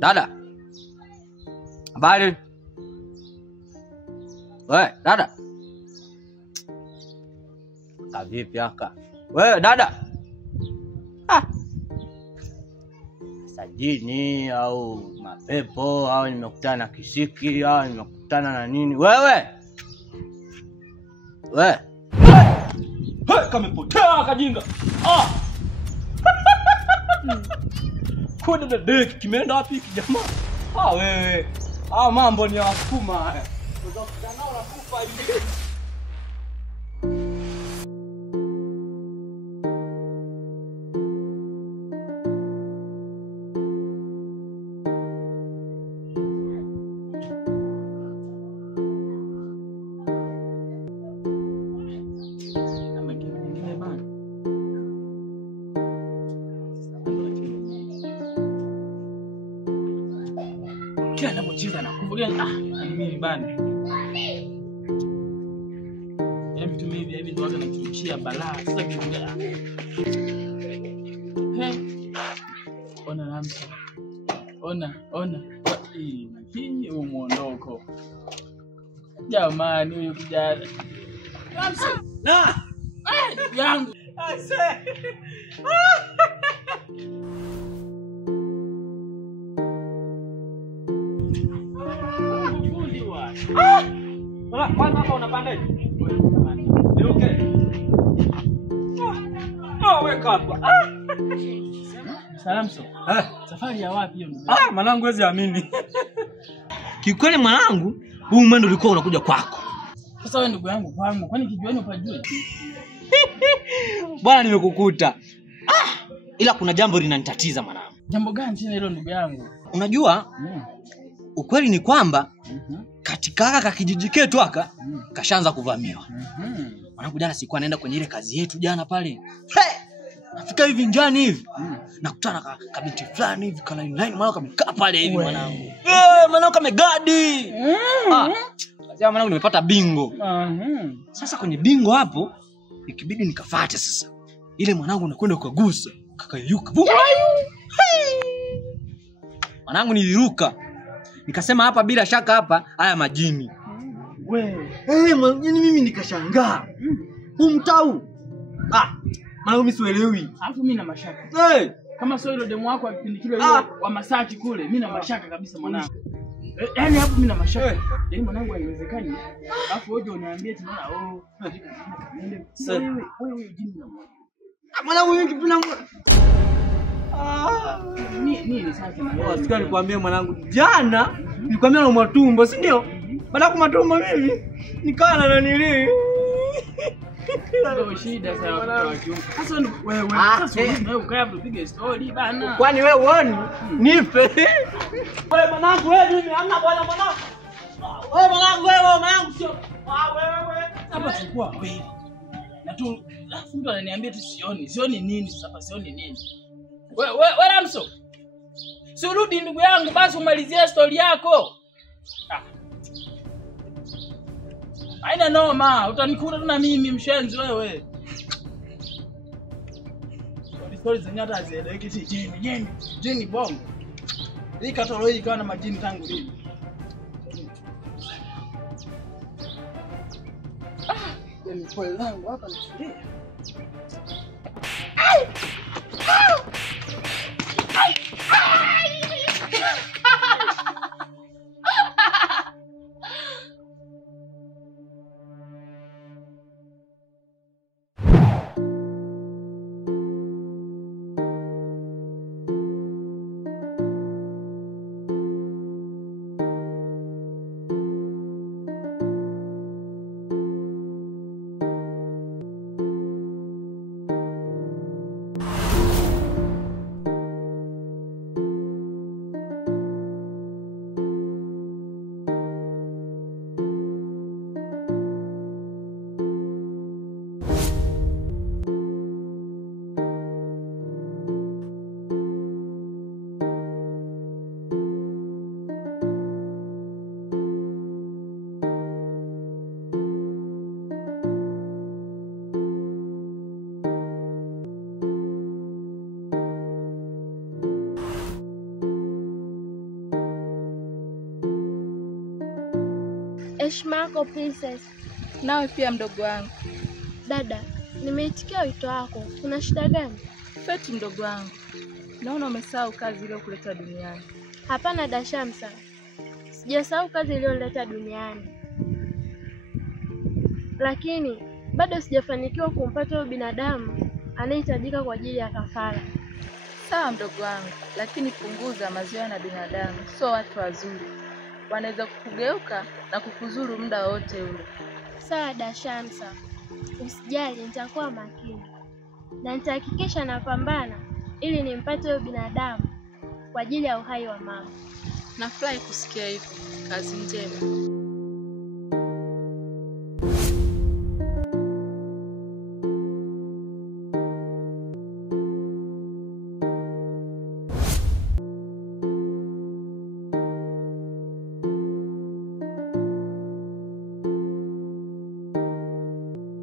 Dada. Habari? Wewe, dada. Kavipi haka? Wewe, dada. Sajini au mapepo au nimekutana na kisiki au nimekutana na nini? Wewe. Kamepotea kajinga. Kwani dada kimeenda wapi jamaa? Wewe. Mambo ni ya Wasukuma haya. Unazokutana nao na kufa hivi. Kila anapocheza na kuvulia mimi bana. Yaani mtu mimi hivi ndo ananichuchia balaa. Sasa kiongea. Ona Lamso. Ona. Hii umuondoko. Jamani huyu kijana. Lamso. Na. Yangu. Kwanza hapa unapandaje? Niruke. Weka hapa. Salamso. Safari ya wapi hiyo ndugu? Mwanangu wezi amini. Kikweli mwanangu, huu mwendo ulikuwa unakuja kwako. Sasa wewe ndugu yangu kwangu, kwani kijuani upajue? Bwana nimekukuta. Ila kuna jambo linanitatiza mwanangu. Jambo gani tena hilo ndugu yangu? Unajua? Ukweli ni kwamba katika kijiji ketu haka kashaanza kuvamiwa. Mwanangu jana sikuwa naenda kwenye ile kazi yetu jana pale. Nafika hivi njani hivi. Nakutana kabinti fulani hivi kala line mwanangu kamekaa pale hivi mwanangu. Mwanangu kamegadi. Sasa mwanangu nimepata bingo. Sasa kwenye bingo hapo ikibidi nikafuate sasa. Ile mwanangu nakwenda kugusa kakayuka. Mwanangu niliruka. Nikasema hapa bila shaka hapa haya majini. Majini mimi nikashangaa. Mtau. Mwanangu mimi sielewi. Alafu mimi na mashaka. Kama sio ile demu wako kipindi kile wa Masaki kule, mimi na mashaka kabisa mwanangu. Yaani hapo mimi na mashaka. Yaani mwanangu haiwezekani. Alafu wewe uniambie tena wewe jini na mwanangu. Mwanangu mimi kipindi Nini sasa? Sikia nikwambie mwanangu, jana nilikwambia na matumbo, si ndio? Baada ya matumbo mimi nikana na nili. Ndio shida sasa wa kiume. Sasa wewe sasa wewe ukae hapo upige story bana. Kwani wewe uone nife? Wewe mwanangu wewe mimi hamna bwana mwanangu. Wewe mwanangu sio. Wewe. Hapa chukua wewe. Na tu mtu ananiambia tu sioni nini sasa sioni nini. Wewe Lamso. Surudi ndugu yangu basi umalizie story yako. Haina noma, utanikuta tu na mimi mshenzi wewe. Story zenye hata hazieleweki si jini bongo. Hii katoro hii ikawa na majini tangu lini? Ni pole langu hapa nitulie. heshima yako Princess. Nawe pia mdogo wangu. Dada, nimeitikia wito wako. Kuna shida gani? Feti mdogo wangu, naona umesahau kazi iliyokuleta duniani. Hapana Dashamsa, sijasahau kazi iliyoleta duniani, lakini bado sijafanikiwa kumpata huyo binadamu anayehitajika kwa ajili ya kafara. Sawa mdogo wangu, lakini punguza mazoea na binadamu. Sio watu wazuri, wanaweza kukugeuka na kukuzuru muda wote ule. Sawa Dashamsa, usijali, nitakuwa makini na nitahakikisha napambana ili nimpate huyo binadamu kwa ajili ya uhai wa mama. Nafurahi kusikia hivyo. Kazi njema.